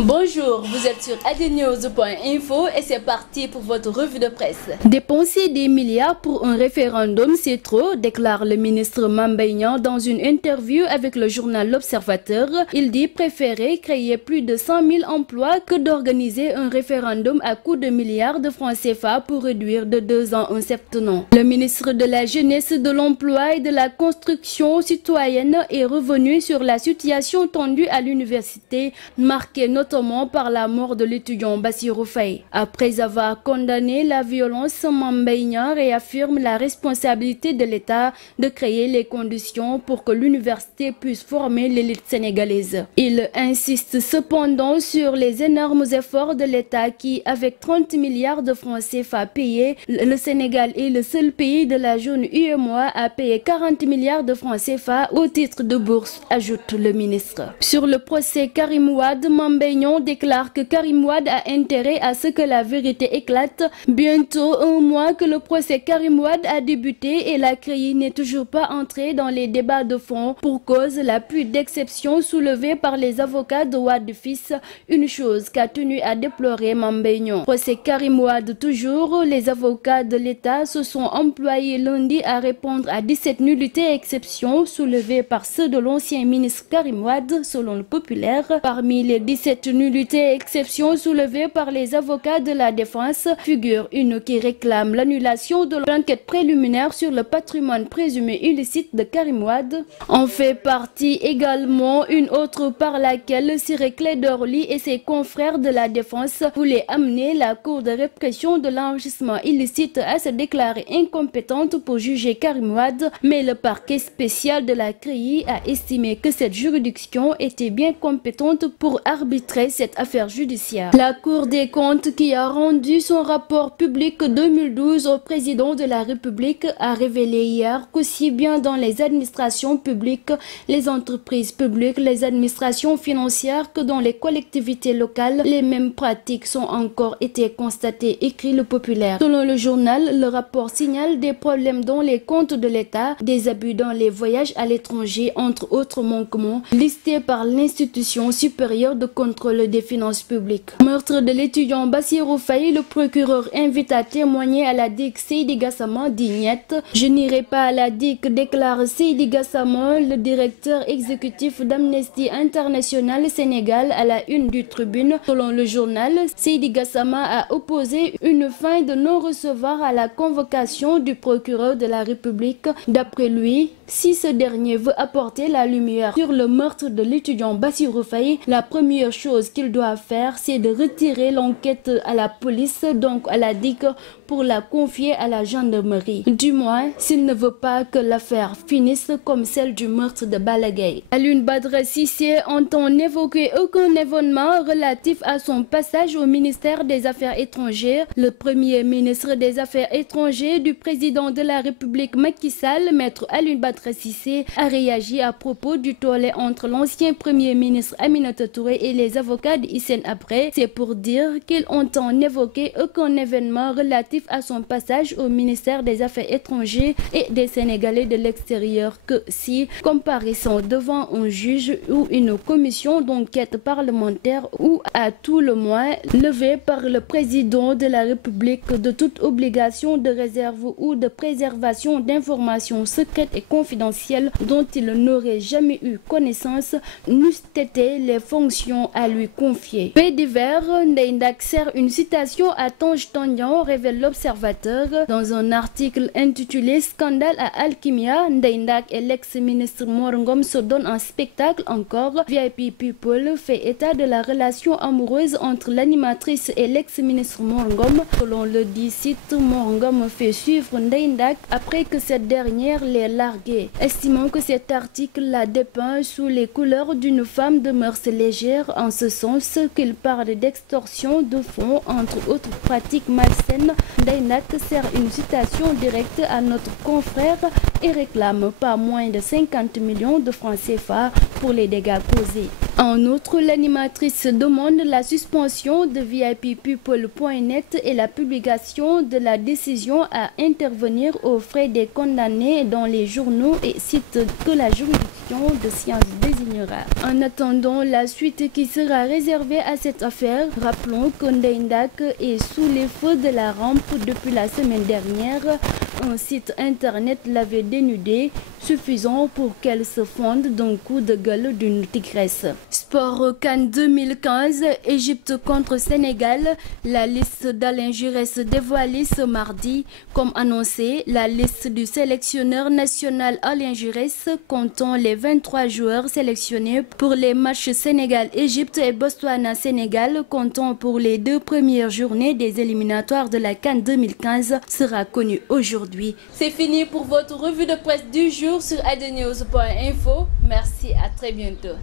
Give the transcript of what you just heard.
Bonjour, vous êtes sur adnews.info et c'est parti pour votre revue de presse. Dépenser des milliards pour un référendum, c'est trop, déclare le ministre Mame Mbaye Niang dans une interview avec le journal L'Observateur. Il dit préférer créer plus de 100 000 emplois que d'organiser un référendum à coût de milliards de francs CFA pour réduire de 2 ans un septenant. Le ministre de la Jeunesse, de l'Emploi et de la Construction citoyenne est revenu sur la situation tendue à l'université, marquée notamment par la mort de l'étudiant Bassirou Faye. Après avoir condamné la violence, Mame Mbaye Niang réaffirme la responsabilité de l'État de créer les conditions pour que l'université puisse former l'élite sénégalaise. Il insiste cependant sur les énormes efforts de l'État qui, avec 30 milliards de francs CFA payés, le Sénégal est le seul pays de la zone UEMOA à payer 40 milliards de francs CFA au titre de bourse, ajoute le ministre. Sur le procès Karim Wade, Mame Mbaye Niang déclare que Karim Wade a intérêt à ce que la vérité éclate. Bientôt un mois que le procès Karim Wade a débuté et la CREI n'est toujours pas entrée dans les débats de fond pour cause la pluie d'exceptions soulevée par les avocats de Wade fils, une chose qu'a tenu à déplorer Mame Mbaye Niang. Procès Karim Wade toujours, les avocats de l'État se sont employés lundi à répondre à 17 nullités et exceptions soulevées par ceux de l'ancien ministre Karim Wade, selon le Populaire. Parmi les 17 nullités et exceptions soulevées par les avocats de la défense figure une qui réclame l'annulation de l'enquête préliminaire sur le patrimoine présumé illicite de Karim Wade. En fait partie également une autre par laquelle Ciré Clédor Ly et ses confrères de la défense voulaient amener la Cour de répression de l'enrichissement illicite à se déclarer incompétente pour juger Karim Wade, mais le parquet spécial de la CREI a estimé que cette juridiction était bien compétente pour arbitrer cette affaire judiciaire. La Cour des comptes, qui a rendu son rapport public 2012 au président de la République, a révélé hier qu'aussi bien dans les administrations publiques, les entreprises publiques, les administrations financières que dans les collectivités locales, les mêmes pratiques sont encore été constatées, écrit le Populaire. Selon le journal, le rapport signale des problèmes dans les comptes de l'État, des abus dans les voyages à l'étranger, entre autres manquements listés par l'institution supérieure de contrôle des finances publiques. Meurtre de l'étudiant Bassirou Faye, le procureur invite à témoigner à la DIC Seydi Gassama d'Ignette. Je n'irai pas à la DIC, déclare Seydi Gassama, le directeur exécutif d'Amnesty International Sénégal, à la une du Tribune. Selon le journal, Seydi Gassama a opposé une fin de non-recevoir à la convocation du procureur de la République. D'après lui, si ce dernier veut apporter la lumière sur le meurtre de l'étudiant Bassirou Faye, la première chose qu'il doit faire, c'est de retirer l'enquête à la police, donc à la DIC, pour la confier à la gendarmerie. Du moins, s'il ne veut pas que l'affaire finisse comme celle du meurtre de Balla Gaye. Alioune Badara Cissé entend n'évoquer aucun événement relatif à son passage au ministère des Affaires étrangères. Le premier ministre des Affaires étrangères du président de la République Macky Sall, maître Alioune Badara Cissé, a réagi à propos du tollé entre l'ancien premier ministre Aminata Touré et les avocats d'Hissène Habré. C'est pour dire qu'il entend n'évoquer aucun événement relatif à son passage au ministère des Affaires étrangères et des Sénégalais de l'extérieur que si, comparaissant devant un juge ou une commission d'enquête parlementaire ou à tout le moins levée par le président de la République de toute obligation de réserve ou de préservation d'informations secrètes et confidentielles dont il n'aurait jamais eu connaissance, n'eussent été les fonctions à lui confier. Fait divers, Ndeye Ndack sert une citation à Tange Tandian, révèle l'Observateur. Dans un article intitulé Scandale à Alkimia, Ndeye Ndack et l'ex-ministre Mor Ngom se donnent un spectacle encore. VIP People fait état de la relation amoureuse entre l'animatrice et l'ex-ministre Mor Ngom. Selon le dit site, Mor Ngom fait suivre Ndeye Ndack après que cette dernière l'ait largué, estimant que cet article la dépeint sous les couleurs d'une femme de mœurs légères, en ce sens qu'il parle d'extorsion de fonds, entre autres pratiques malsaines. Ndeye Ndack sert une citation directe à notre confrère et réclame pas moins de 50 millions de francs CFA pour les dégâts causés. En outre, l'animatrice demande la suspension de VIPpeople.net et la publication de la décision à intervenir aux frais des condamnés dans les journaux et sites que la juridiction de sciences désignera. En attendant la suite qui sera réservée à cette affaire, rappelons que Ndeye Ndack est sous les feux de la rampe depuis la semaine dernière. Un site internet l'avait dénudé, suffisant pour qu'elle se fonde d'un coup de gueule d'une tigresse. Sport CAN 2015, Égypte contre Sénégal. La liste d'Alain Giresse dévoilée ce mardi. Comme annoncé, la liste du sélectionneur national Alain Giresse comptant les 23 joueurs sélectionnés pour les matchs Sénégal-Égypte et Botswana-Sénégal comptant pour les 2 premières journées des éliminatoires de la CAN 2015 sera connue aujourd'hui. C'est fini pour votre revue de presse du jour sur adenews.info. Merci, à très bientôt.